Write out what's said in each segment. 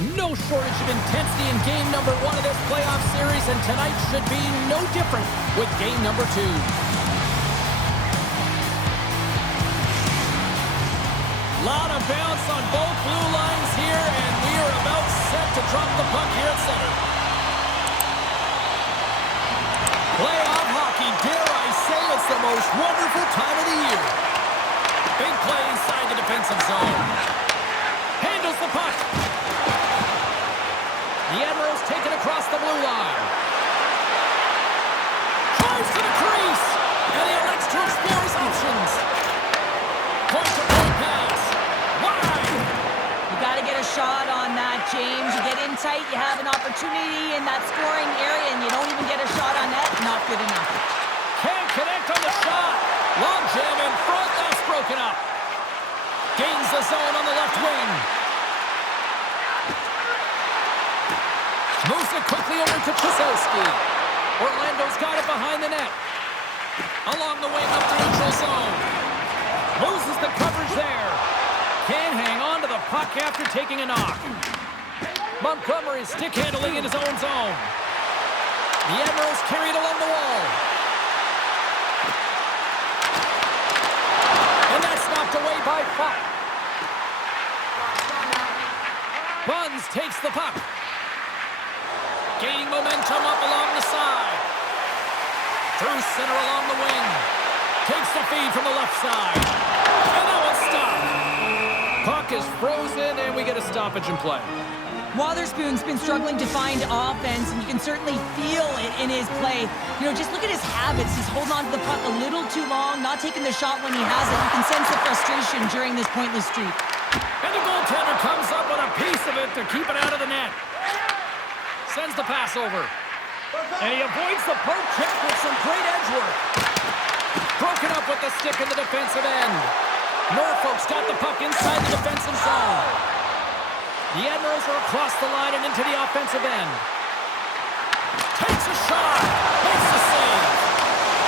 No shortage of intensity in game number 1 of this playoff series, and tonight should be no different with game number 2. Lot of bounce on both blue lines here, and we are about set to drop the puck here at center. Playoff hockey, dare I say it's the most wonderful time of the year. Big play inside the defensive zone. Handles the puck. The Admirals take it across the blue line. Drives to the crease, and he elects to explore his options. Point-to-point pass. Wide. You got to get a shot on that, James. You get in tight, you have an opportunity in that scoring area, and you don't even get a shot on net. Not good enough. Can't connect on the shot. Long jam in front, that's broken up. Gains the zone on the left wing. Moves it quickly over to Tokarski. Orlando's got it behind the net. Along the wing up the neutral zone. Loses the coverage there. Can't hang on to the puck after taking a knock. Montgomery stick handling in his own zone. The Admirals carry it along the wall. And that's knocked away by Puck. Buns takes the puck. Gaining momentum up along the side. Through center along the wing. Takes the feed from the left side. And that one's stopped. Puck is frozen, and we get a stoppage in play. Wotherspoon's been struggling to find offense, and you can certainly feel it in his play. You know, just look at his habits. He's holding on to the puck a little too long, not taking the shot when he has it. You can sense the frustration during this pointless streak. And the goaltender comes up with a piece of it to keep it out of the net. Sends the pass over. And he avoids the poke check with some great edge work. Broken up with the stick in the defensive end. Norfolk's got the puck inside the defensive zone. The Admirals are across the line and into the offensive end. Takes a shot. Makes the save.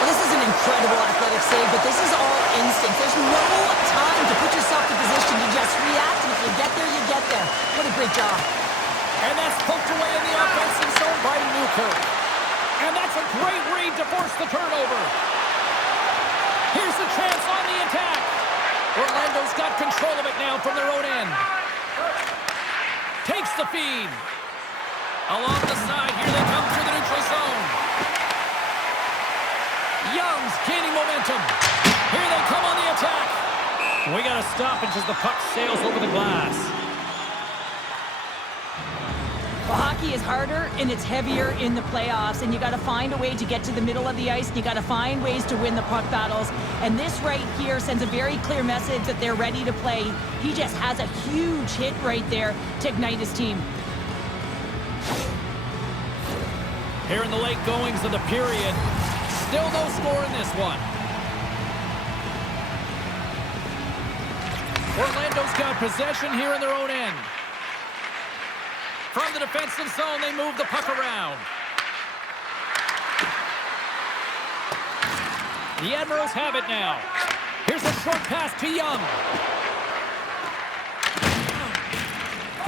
Well, this is an incredible athletic save, but this is all instinct. There's no time to put yourself in position. You just react, and if you get there, you get there. What a great job. And that's poked away in the offensive zone by Newkirk. And that's a great read to force the turnover. Here's the chance on the attack. Orlando's got control of it now from their own end. Takes the feed. Along the side, here they come through the neutral zone. Young's gaining momentum. Here they come on the attack. We got a stoppage as the puck sails over the glass. Well, hockey is harder and it's heavier in the playoffs, and you got to find a way to get to the middle of the ice, and you got to find ways to win the puck battles. And this right here sends a very clear message that they're ready to play. He just has a huge hit right there to ignite his team. Here in the late goings of the period, still no score in this one. Orlando's got possession here in their own end. From the defensive zone, they move the puck around. The Admirals have it now. Here's a short pass to Young.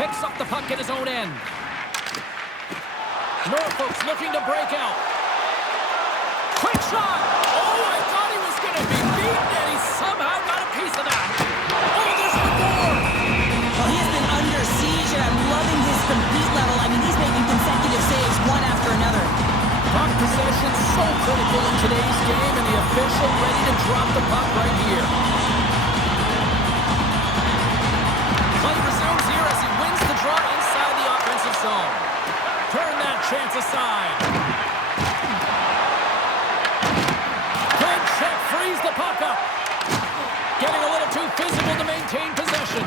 Picks up the puck in his own end. Norfolk's looking to break out. Quick shot! Oh, I thought he was going to be beaten, and he somehow got a piece of that. Oh, there's one more! Well, he has been under siege, and I'm loving his compete level. I mean, he's making consecutive saves one after another. Puck possession so critical in today's game, and the official ready to drop the puck right here. Play resumes here as he wins the draw inside the offensive zone. Turn that chance aside. Good check, frees the puck up. Getting a little too physical to maintain possession.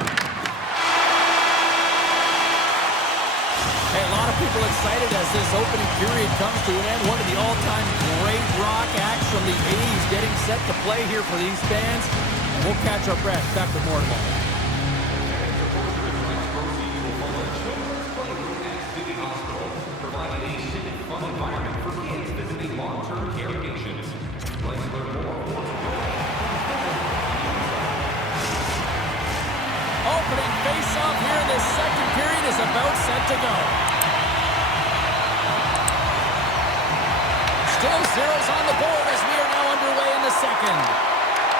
Hey, a lot of people excited as this opening period comes to an end. One of the all-time great rock acts from the 80s getting set to play here for these fans. And we'll catch our breath. Back with more in a moment. Opening face-off here in this second period is about out, set to go. Still zeros on the board as we are now underway in the second.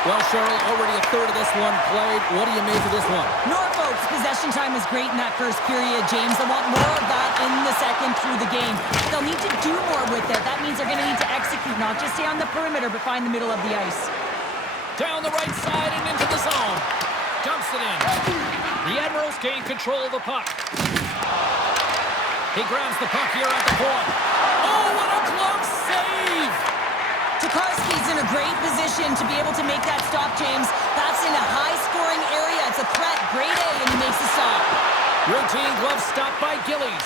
Well, Cheryl, already a third of this one played. What do you make of this one? Norfolk's possession time was great in that first period, James. They want more of that in the second through the game. They'll need to do more with it. That means they're going to need to execute, not just stay on the perimeter, but find the middle of the ice. Down the right side and into the zone. Dumps it in. The Admirals gain control of the puck. He grabs the puck here at the point. Oh, what a close save! Tokarski's in a great position to be able to make that stop, James. That's in a high-scoring area. It's a threat. Grade A, and he makes the stop. Routine glove stop by Gillies.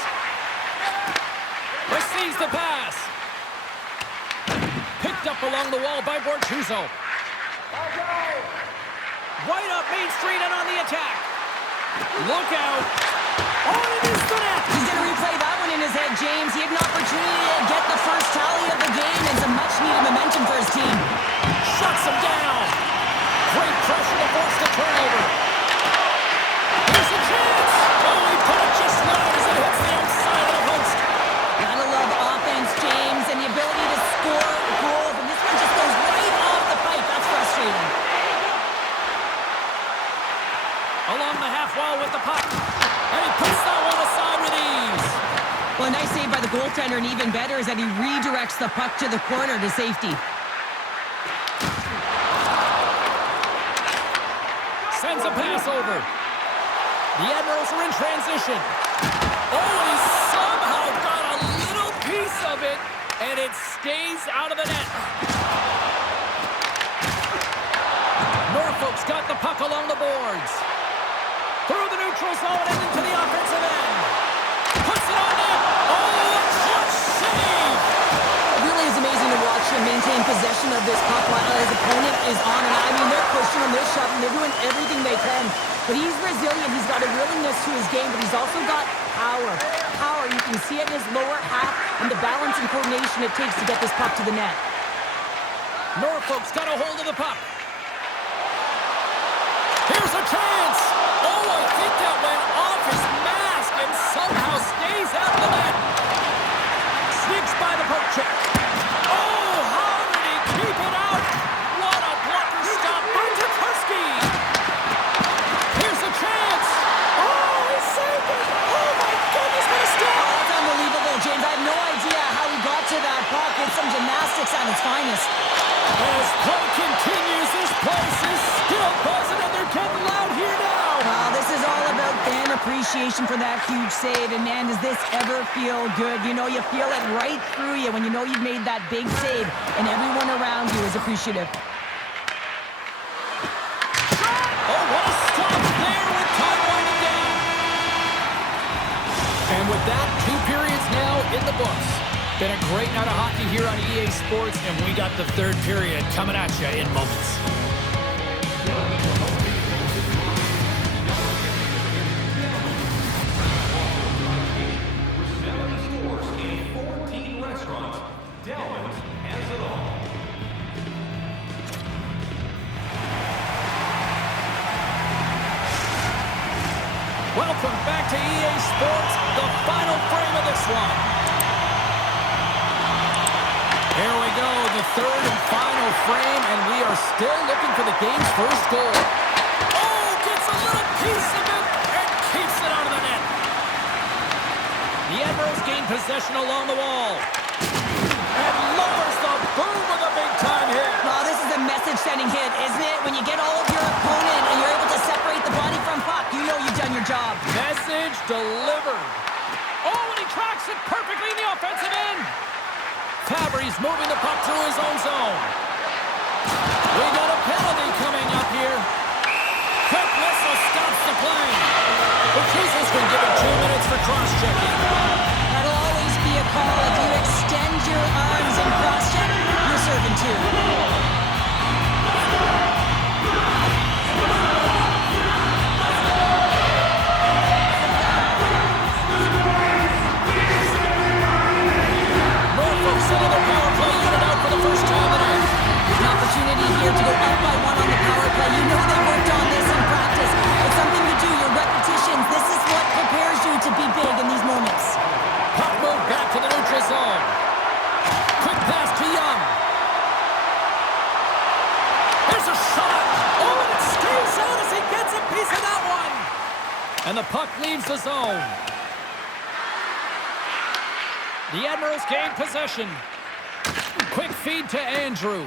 Receives the pass. Picked up along the wall by Bortuzzo. Right up Main Street and on the attack. Look out. Oh, it is the net. He's going to replay that one in his head, James. He had an opportunity to get the first tally of the game and some much-needed momentum for his team. Shuts him down. Great pressure to force the turnover. Here's a chance. Oh, he put it just wide as it hits the outside of the post. Gotta love offense, James, and the ability to score goals. And this one just goes right off the pipe. That's frustrating. Along the half wall with the puck. And he puts that one aside with ease. Well, a nice save by the goaltender, and even better is that he redirects the puck to the corner to safety. Sends a pass over. The Admirals are in transition. Oh, and he somehow got a little piece of it, and it stays out of the net. Norfolk's got the puck along the boards. Through the neutral zone and into the offensive end. Puts it on net. Oh, a clutch save. It really is amazing to watch him maintain possession of this puck while his opponent is on. And I mean, they're pushing him, they're shoving, they're doing everything they can. But he's resilient. He's got a willingness to his game, but he's also got power. Power, you can see it in his lower half and the balance and coordination it takes to get this puck to the net. Norfolk's got a hold of the puck. Here's a chance. Oh, I think that went off his mask and somehow stays out of the net. Sneaks by the poke check. Oh, how did he keep it out? What a blocker stop by Tokarski. Here's a chance. Oh, he saved it. Oh, my goodness, what a stop. Oh, that's unbelievable, James. I have no idea how he got to that puck. It's some gymnastics at its finest. As play continues, this place is still buzzing, and they're getting loud here now. Well, this is all about fan appreciation for that huge save. And, man, does this ever feel good? You know, you feel it right through you when you know you've made that big save, and everyone around you is appreciative. Oh, what a stop there with time winding down. And with that, 2 periods now in the books. Been a great night of hockey here on EA Sports, and we got the 3rd period coming at you in moments. Welcome back to EA Sports, the final frame of this one. Here we go, the 3rd and final frame, and we are still looking for the game's first goal. Oh, gets a little piece of it and keeps it out of the net. The Admirals gain possession along the wall. And lowers the boom with a big-time hit. Well, this is a message-sending hit, isn't it? When you get all of your opponent and you're able to separate the body from puck, you know you've done your job. Message delivered. Oh, and he tracks it perfectly in the offensive end. Fabry's moving the puck through his own zone. We got a penalty coming up here. Quick whistle stops the play. Bortuzzo's been given 2 minutes for cross-checking. That'll always be a call. If you extend your arms and cross-check, you're serving too. Norfolk's another power play unit out for the first time tonight. There's an opportunity here to go up by 1 on the power play. You know they worked on this in practice. It's something to do, your repetitions. This is what prepares you to be big puck leaves the zone. The Admirals gain possession. Quick feed to Andrew.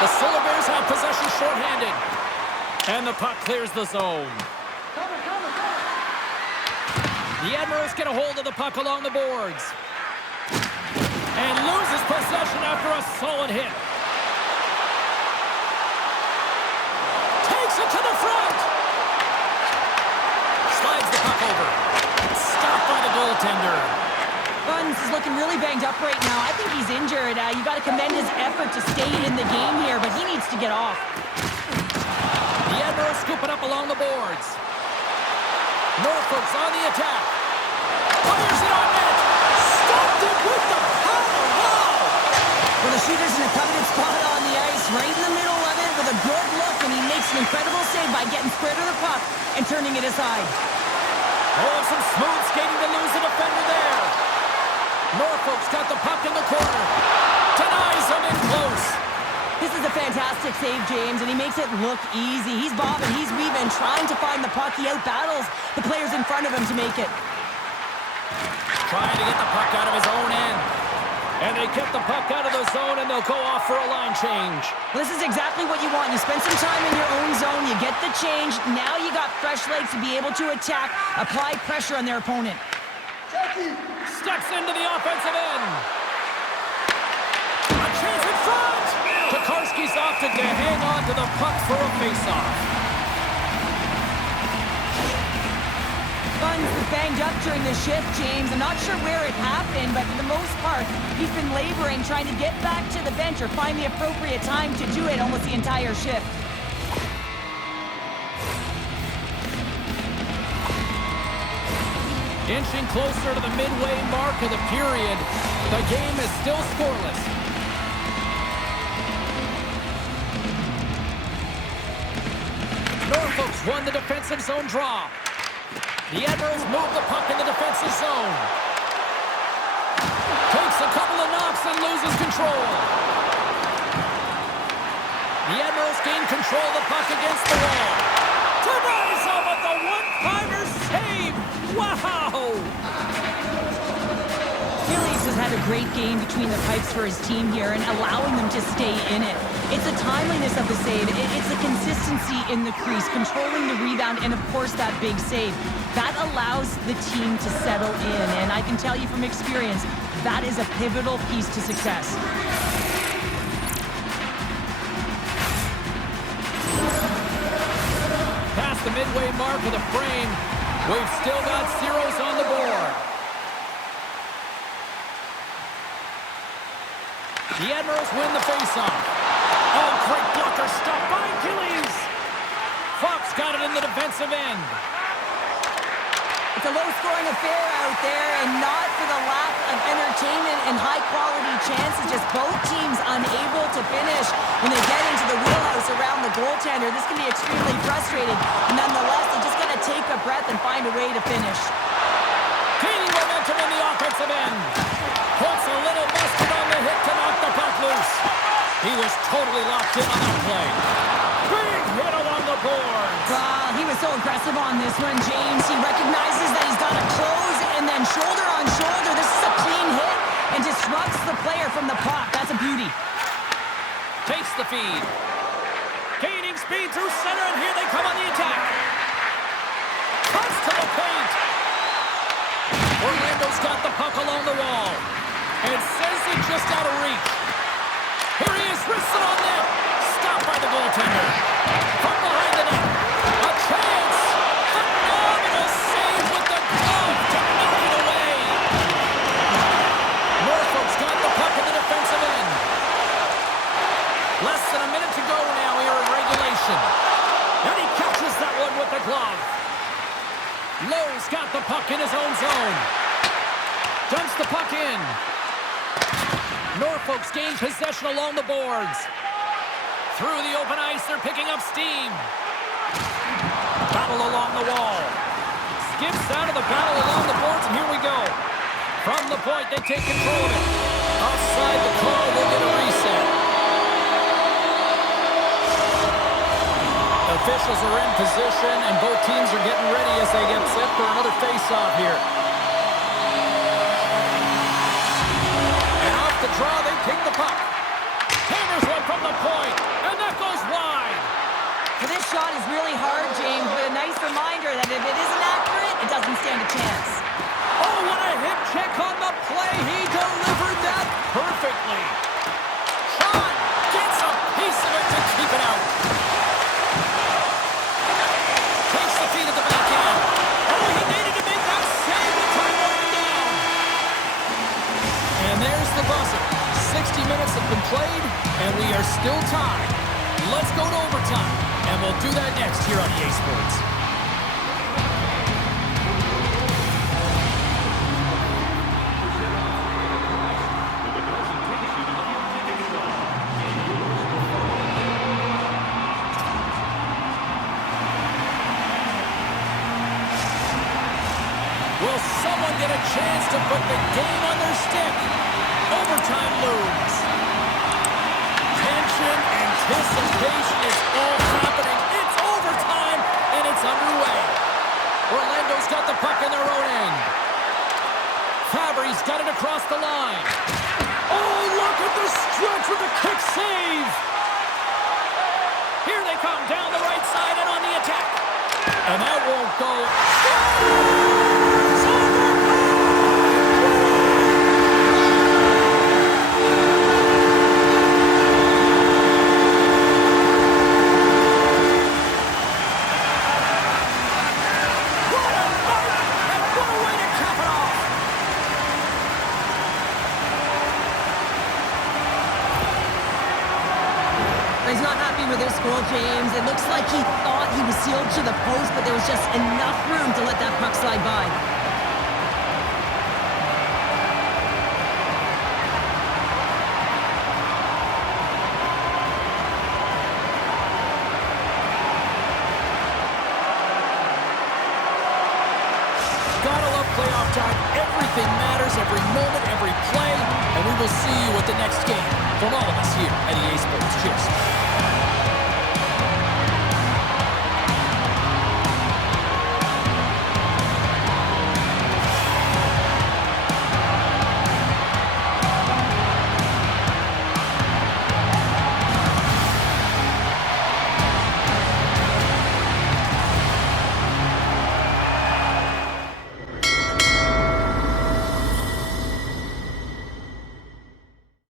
The Silverbears have possession shorthanded. And the puck clears the zone. The Admirals get a hold of the puck along the boards. And loses possession after a solid hit. Takes it to the front. Slides the puck over. Stopped by the goaltender. Buns is looking really banged up right now. I think he's injured. You got to commend his effort to stay in the game here, but he needs to get off. The Admirals scoop it up along the boards. Norfolk's on the attack. Fires it on net. Stopped it with the power. Wow! Well, the shooter's in a coveted spot on the ice, right in the middle of it with a good look, and he makes an incredible save by getting square to the puck and turning it aside. Oh, some smooth skating to lose the defender there. Norfolk's got the puck in the corner. Denies him in close. This is a fantastic save, James, and he makes it look easy. He's bobbing, he's weaving, trying to find the puck. He outbattles the players in front of him to make it. Trying to get the puck out of his own end. And they get the puck out of the zone, and they'll go off for a line change. Well, this is exactly what you want. You spend some time in your own zone, you get the change. Now you got fresh legs to be able to attack, apply pressure on their opponent. Steps into the offensive end. A chance in front. Tokarski's opted to hang on to the puck for a faceoff. Buns was banged up during the shift, James. I'm not sure where it happened, but for the most part, he's been laboring, trying to get back to the bench or find the appropriate time to do it almost the entire shift. Inching closer to the midway mark of the period, the game is still scoreless. Norfolk's won the defensive zone draw. The Admirals move the puck in the defensive zone. Takes a couple of knocks and loses control. The Admirals gain control of the puck against the wall. Tokarski with the one-timer save! Wow! Gillies has had a great game between the pipes for his team here and allowing them to stay in it. It's the timeliness of the save. It's the consistency in the crease, controlling the rebound, and of course that big save. That allows the team to settle in, and I can tell you from experience, that is a pivotal piece to success. Past the midway mark of the frame, we've still got zeros on the board. The Admirals win the faceoff. Oh, great blocker stopped by Gillies. Fox got it in the defensive end. It's a low-scoring affair out there, and not for the lack of entertainment and high-quality chances. Just both teams unable to finish when they get into the wheelhouse around the goaltender. This can be extremely frustrating. Nonetheless, they just got to take a breath and find a way to finish. Gaining momentum in the offensive end. Puts a little mustard on the hit to knock the puck loose. He was totally locked in on that play. Big hit along the boards. He was so aggressive on this one, James. He recognizes that he's got to close and then shoulder on shoulder. This is a clean hit and disrupts the player from the puck. That's a beauty. Takes the feed. Gaining speed through center, and here they come on the attack. Cuts to the paint. Orlando's got the puck along the wall. And sends it just out of reach. Here he is, wristed on net. Stopped by the goaltender. From behind the net. A chance. Phenomenal save with the glove to knock it away. Norfolk's got the puck in the defensive end. Less than a minute to go now here in regulation. And he catches that one with the glove. Lowe's got the puck in his own zone. Dumps the puck in. Norfolk's gained possession along the boards. Through the open ice, they're picking up steam. Battle along the wall. Skips out of the battle along the boards, and here we go. From the point, they take control of it. Offside the call, we'll get a reset. officials are in position, and both teams are getting ready as they get set for another face-off here. And off the draw, they take the puck. Hammers one from the point, and that goes wide. Well, this shot is really hard, James, but a nice reminder that if it isn't accurate, it doesn't stand a chance. Oh, what a hip check on the play. He delivered that perfectly. Shot gets a piece of it to keep it out. Takes the feed at the back end. Oh, he needed to make that save to time one down. And there's the buzzer. 60 minutes have been played, and we are still tied. Let's go to overtime, and we'll do that next here on EA Sports. Will someone get a chance to put the game on their stick? Overtime looms. Tension, anticipation is all happening. It's overtime, and it's underway. Orlando's got the puck in their own end. Fabry's got it across the line. Oh, look at the stretch with the kick save. Here they come down the right side and on the attack. And that won't go. He's not happy with this goal, James. It looks like he thought he was sealed to the post, but there was just enough room to let that puck slide by. Gotta love playoff time. Everything matters, every moment, every play, and we will see you at the next game. From all of us here at EA Sports. Cheers.